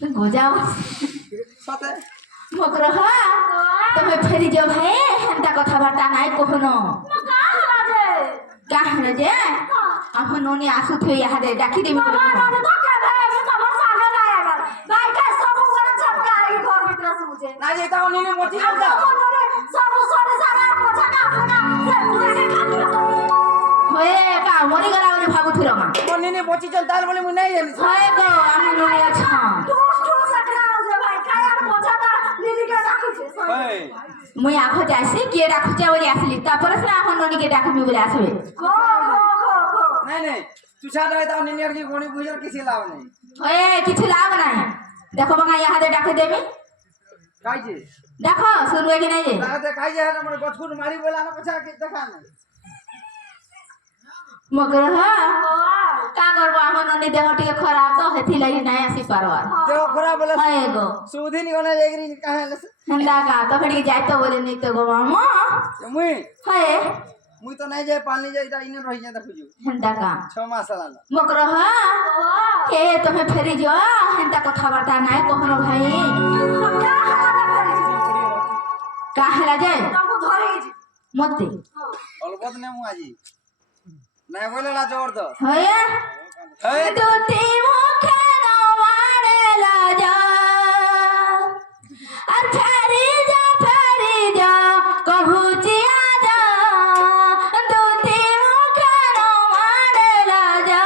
गोजाओ सते मकर हा तमे फेरी जो भाई हेंता कथा बार्ता नाय कहनो का हले जे हम नोनी आसु थे यहाँ दे डाकी देबी तो के भाई तो हमर संगे ना आएगा भाई का सब बड़ा छटका है घर भीतर से मुझे ना जे ता ओनी ने मोची चलता सब सोरे सारा मोचा का अपना से होए का मरी गला बोली भागु थिरो मा ओनी ने मोची चलता बोले मु नहीं जानी होए गो हम नोनी अच्छा टूट सकरा हो जे भाई का यार मोचा ता दीदी के राखु छे ओए मुई आखो जासी के राखु जा बोली आसली तापर से हम नोनी के डाकमी बोली आसबे खो नहीं नहीं तू छाड़ रहा था निनियर की गोणी बुझर किसी लाभ नहीं होए किछ लाभ नाही देखो बंगा यहाँ दे डाके देबी काई जे देखो सुनवे कि नहीं जे दादा काई जे है हमर गछकुर मारी बोला ना पछा के देखा नहीं मगर हा का करबो हम नोनी देह टिके खराब तो हेथि लागि नाही आसी पारवा देह खराब बोले होए गो सुधी नि कोना जेगरी कहां ले हंदा का तो फड़ी जाय तो बोले नहीं तो गो मामा मुई होए मुई तो नहीं जाए पानी जाई ता इने रही जा देखु हंदा का 6 मास लाला मकर हा के तमे फेरी जो हंदा कथा बार्ता नाही कहनो भाई का हला जे हमको धरे जी मते अलबत ने मु आजी नहीं बोले ला जबरदस्त होए ए तो ते मुखे न वाड़े ला जा अरछरी जा कहू चिया जा तो ते मुखे न वाड़े ला जा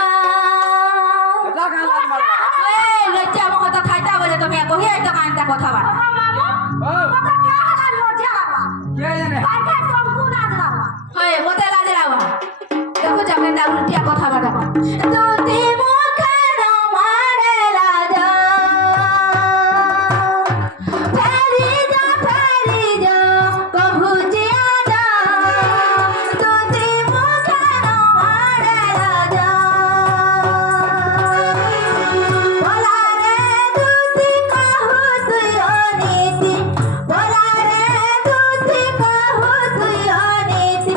ला खा ला मार ए लज्जा मो तो खाइता बोले तो मैं कहि आइता कांता कथा बा मामू ओ तो क्या हाल मोचा बाबा क्या जाने भाई का तुमको ना दलावा होए मोते ला देलावा देखो जामे दा उल्टिया कथा बा तो ते मुखे न वाड़े ला जा फेरी जा कहू चिया जा तो ते मुखे न वाड़े ला जा बोला रे दूती कहू सुयोनीति बोला रे दूती कहू सुयोनीति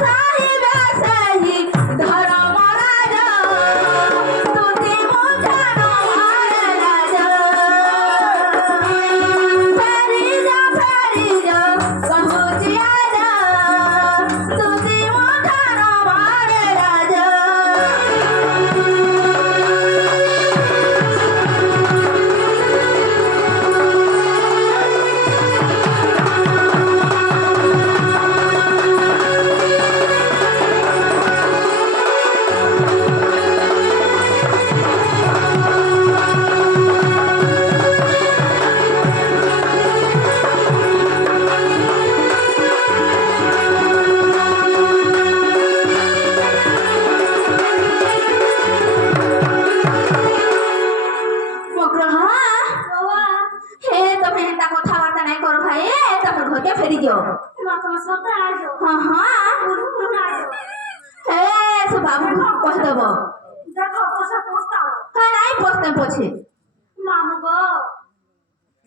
साहिब सही धर्म राजा तुझे मुझानो महाराजा फरीजा पहुंचिया जा तुझे मुझानो महाराजा फेरी दियो हाँ हाँ तो बाबू कह देव हाँ नहीं पोछते पोछे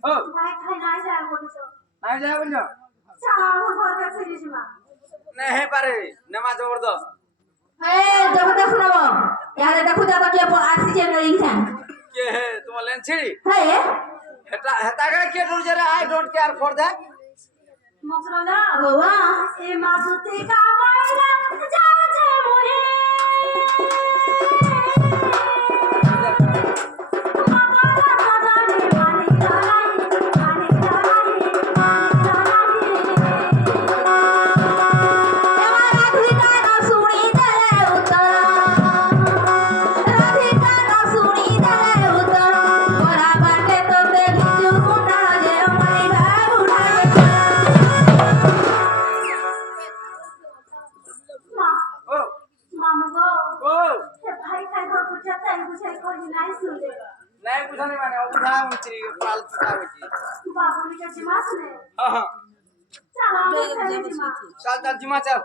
ও নাই যায় বলছো না হে পারে নেমা জবরদস্ত जबरदस्त नव यार देखो जाता कि ऑक्सीजन नहीं है কে হে তোমার লেনছিড়ি है হেটা হেটাকে কে ডুল জরে I don't care for that बाबा ও নাই বুঝানি মানে উঠা মুচি পাল পুটা হইছি হ্যাঁ হ্যাঁ চল চল জিমা চল